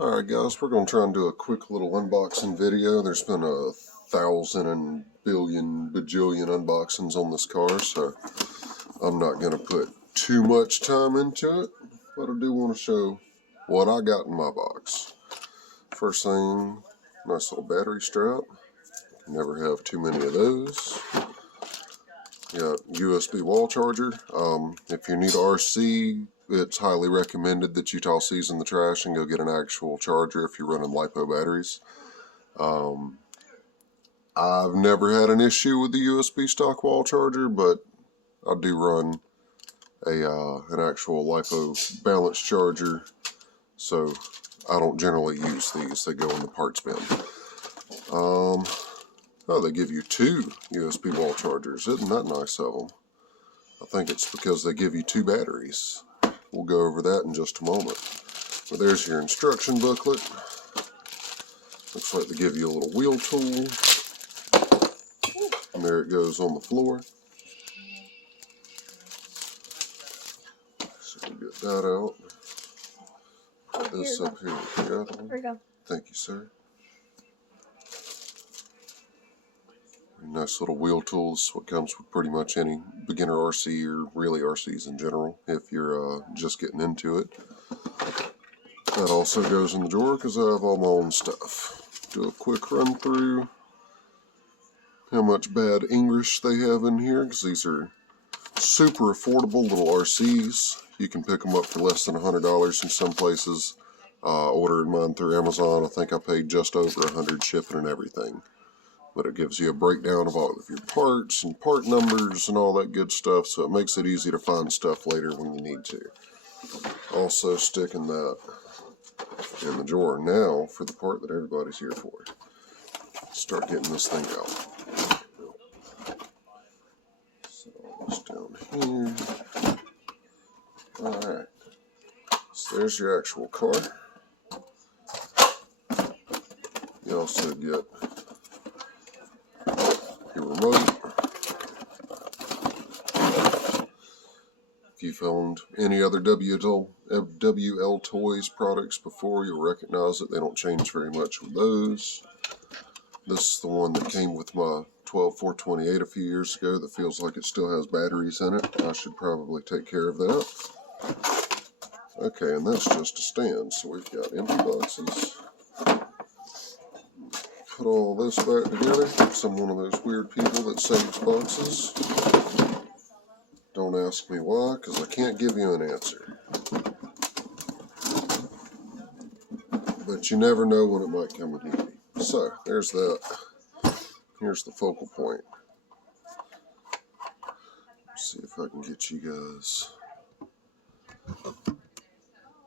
Alright guys, we're going to try and do a quick little unboxing video. There's been 1,000 and billion bajillion unboxings on this car, so I'm not going to put too much time into it, but I do want to show what I got in my box. First thing, nice little battery strap. Never have too many of those. Got USB wall charger. If you're new to RC, it's highly recommended that you toss these in the trash and go get an actual charger if you're running LiPo batteries. I've never had an issue with the USB stock wall charger, but I do run an actual LiPo balance charger, so I don't generally use these. They go in the parts bin. Oh, they give you two USB wall chargers. Isn't that nice of them? I think it's because they give you two batteries. We'll go over that in just a moment. But there's your instruction booklet. Looks like they give you a little wheel tool. And there it goes on the floor. So we'll get that out. Put this up here with the other one. Here we go. Thank you, sir. Nice little wheel tool. This is what comes with pretty much any beginner RC or really RCs in general if you're just getting into it. That also goes in the drawer because I have all my own stuff. Do a quick run through how much bad English they have in here, because these are super affordable little RCs. You can pick them up for less than $100 in some places. Ordering mine through Amazon, I think I paid just over $100 shipping and everything. But it gives you a breakdown of all of your parts and part numbers and all that good stuff, so it makes it easy to find stuff later when you need to. Also sticking that in the drawer now for the part that everybody's here for. Start getting this thing out. So this down here. Alright. So there's your actual car. You also get your remote. If you've owned any other Wltoys products before, you'll recognize it. They don't change very much with those. This is the one that came with my 12428 a few years ago that feels like it still has batteries in it. I should probably take care of that. Okay, and that's just a stand. So we've got empty boxes. Put all this back together. I'm one of those weird people that saves boxes. Don't ask me why, because I can't give you an answer. But you never know when it might come in handy. So, there's that. Here's the focal point. Let's see if I can get you guys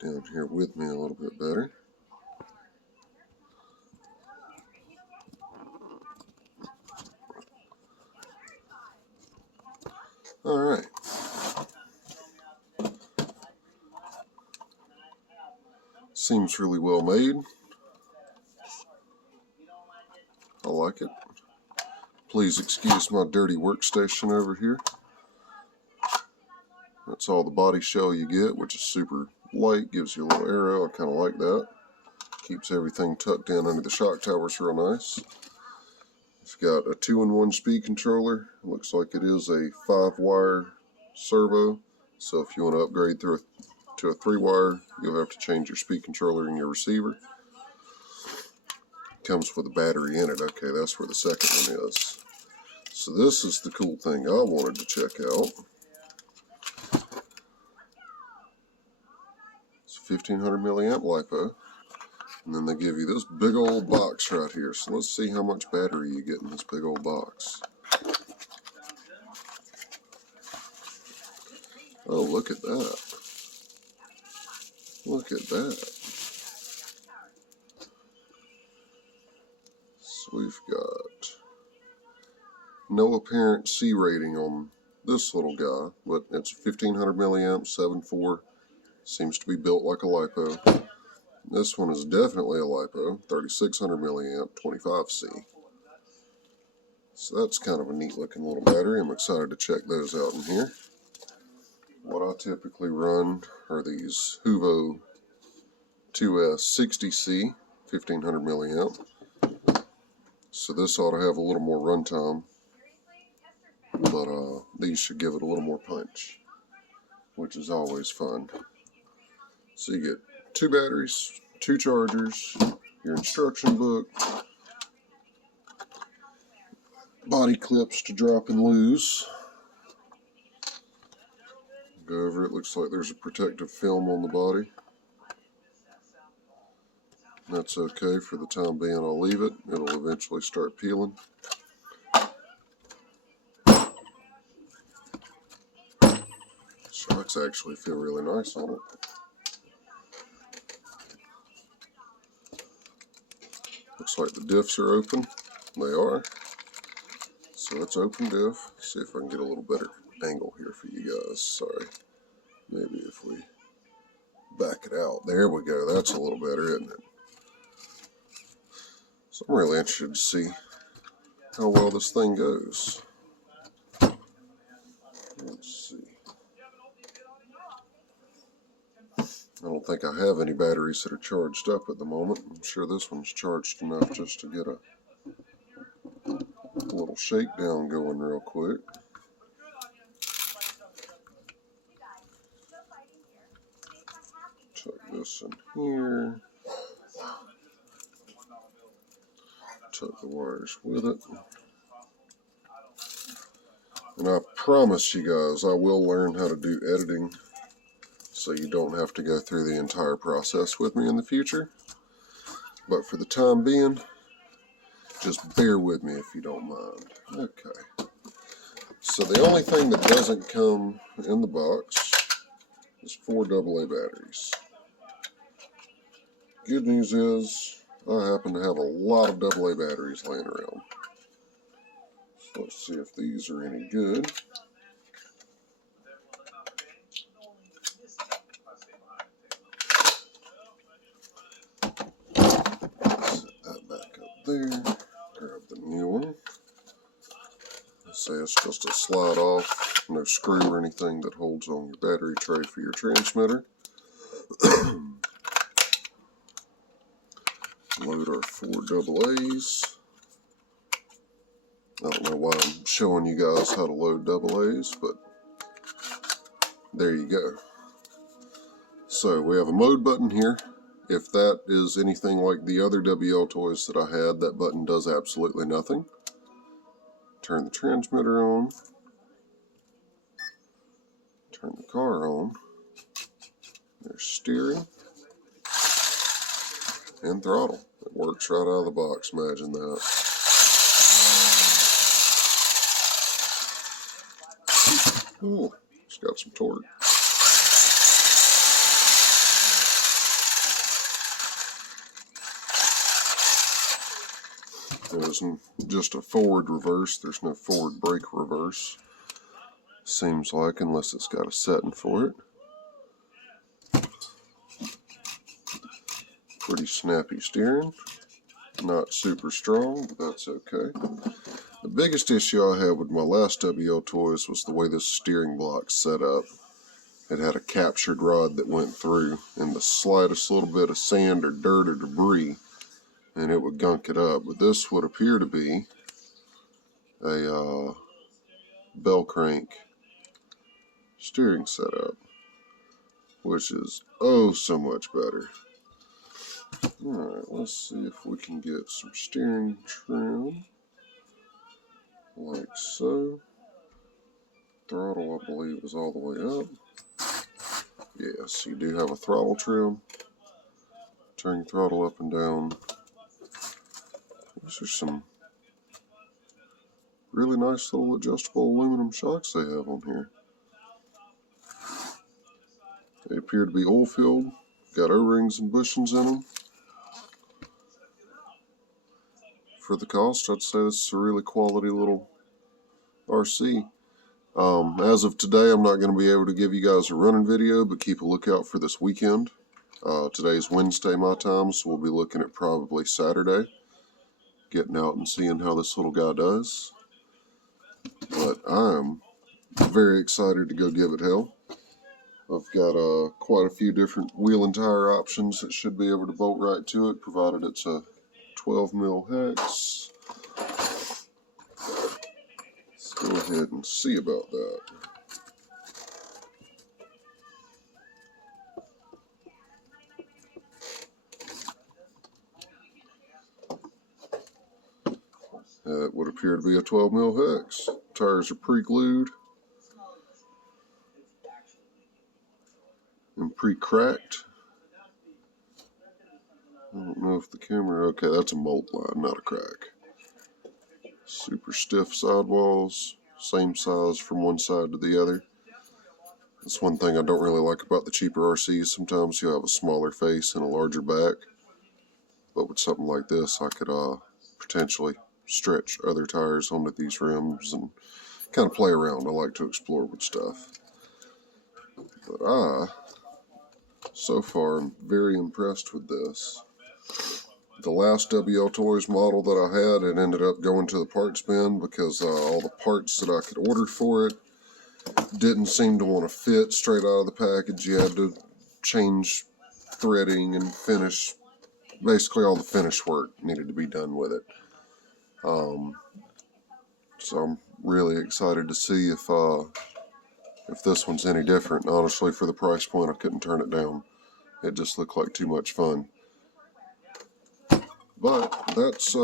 down here with me a little bit better. Alright. Seems really well made. I like it. Please excuse my dirty workstation over here. That's all the body shell you get, which is super light, gives you a little arrow. I kind of like that. Keeps everything tucked in under the shock towers real nice. It's got a 2-in-1 speed controller. Looks like it is a 5-wire servo. So if you want to upgrade to a 3-wire, you'll have to change your speed controller and your receiver. Comes with a battery in it. Okay, that's where the second one is. So this is the cool thing I wanted to check out. It's 1500 milliamp LiPo. And then they give you this big old box right here. So let's see how much battery you get in this big old box. Oh, look at that. Look at that. So we've got no apparent C rating on this little guy, but it's 1500 milliamp, 7.4. Seems to be built like a LiPo. This one is definitely a LiPo, 3600 milliamp, 25C. So that's kind of a neat looking little battery. I'm excited to check those out in here. What I typically run are these Wltoys 2S60C, 1500 milliamp. So this ought to have a little more runtime, but these should give it a little more punch, which is always fun. So you get 2 batteries, 2 chargers, your instruction book, body clips to drop and lose. Go over it, looks like there's a protective film on the body. That's okay for the time being, I'll leave it. It'll eventually start peeling. Shocks actually feel really nice on it. Looks like the diffs are open. They are. So let's open diff. See if I can get a little better angle here for you guys. Sorry. Maybe if we back it out. There we go. That's a little better, isn't it? So I'm really interested to see how well this thing goes. Let's see. I don't think I have any batteries that are charged up at the moment. I'm sure this one's charged enough just to get a little shakedown going real quick. Tuck this in here. Tuck the wires with it. And I promise you guys I will learn how to do editing so you don't have to go through the entire process with me in the future. But for the time being, just bear with me if you don't mind. Okay. So the only thing that doesn't come in the box is 4 AA batteries. Good news is I happen to have a lot of AA batteries laying around. So let's see if these are any good. Set that back up there. Grab the new one. Say it's just a slide off, no screw or anything that holds on your battery tray for your transmitter. Load our 4 AA's. I don't know why I'm showing you guys how to load AA's, but there you go. So we have a mode button here. If that is anything like the other Wltoys that I had, that button does absolutely nothing. Turn the transmitter on. Turn the car on. There's steering and throttle. It works right out of the box, imagine that. Ooh, it's got some torque. There's just a forward reverse. There's no forward brake reverse. Seems like, unless it's got a setting for it. Pretty snappy steering. Not super strong, but that's okay. The biggest issue I had with my last Wltoys was the way this steering block's set up. It had a captured rod that went through, and the slightest little bit of sand or dirt or debris, and it would gunk it up. But this would appear to be a bell crank steering setup, which is oh so much better. Alright, let's see if we can get some steering trim, like so. Throttle, I believe, is all the way up. Yes, you do have a throttle trim. Turn your throttle up and down. These are some really nice little adjustable aluminum shocks they have on here. They appear to be oil-filled. Got O-rings and bushings in them. For the cost, I'd say this is a really quality little RC. As of today, I'm not going to be able to give you guys a running video, but keep a lookout for this weekend. Today's Wednesday my time, so we'll be looking at probably Saturday, getting out and seeing how this little guy does. But I'm very excited to go give it hell. I've got quite a few different wheel and tire options that should be able to bolt right to it, provided it's a 12 mil hex. Let's go ahead and see about that. That would appear to be a 12 mil hex. Tires are pre-glued and pre-cracked. I don't know if the camera, okay, that's a mold line, not a crack. Super stiff sidewalls, same size from one side to the other. That's one thing I don't really like about the cheaper RCs. Sometimes you have a smaller face and a larger back. But with something like this, I could potentially stretch other tires onto these rims and kind of play around. I like to explore with stuff. But I, so far, am very impressed with this. The last Wltoys model that I had, it ended up going to the parts bin because all the parts that I could order for it didn't seem to want to fit straight out of the package. You had to change threading and finish. Basically, all the finish work needed to be done with it. So I'm really excited to see if this one's any different. And honestly, for the price point, I couldn't turn it down. It just looked like too much fun. But that's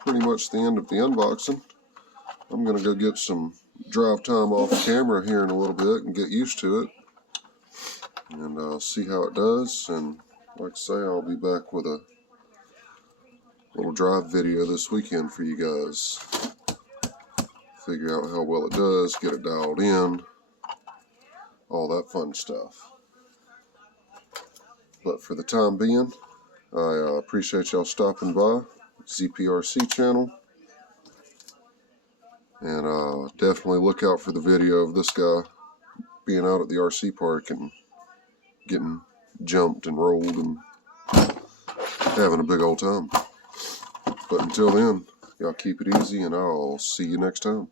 pretty much the end of the unboxing. I'm going to go get some drive time off camera here in a little bit and get used to it. And see how it does. And like I say, I'll be back with a little drive video this weekend for you guys. Figure out how well it does, get it dialed in, all that fun stuff. But for the time being, I appreciate y'all stopping by, ZPRC channel. And definitely look out for the video of this guy being out at the RC park and getting jumped and rolled and having a big old time. But until then, y'all keep it easy, and I'll see you next time.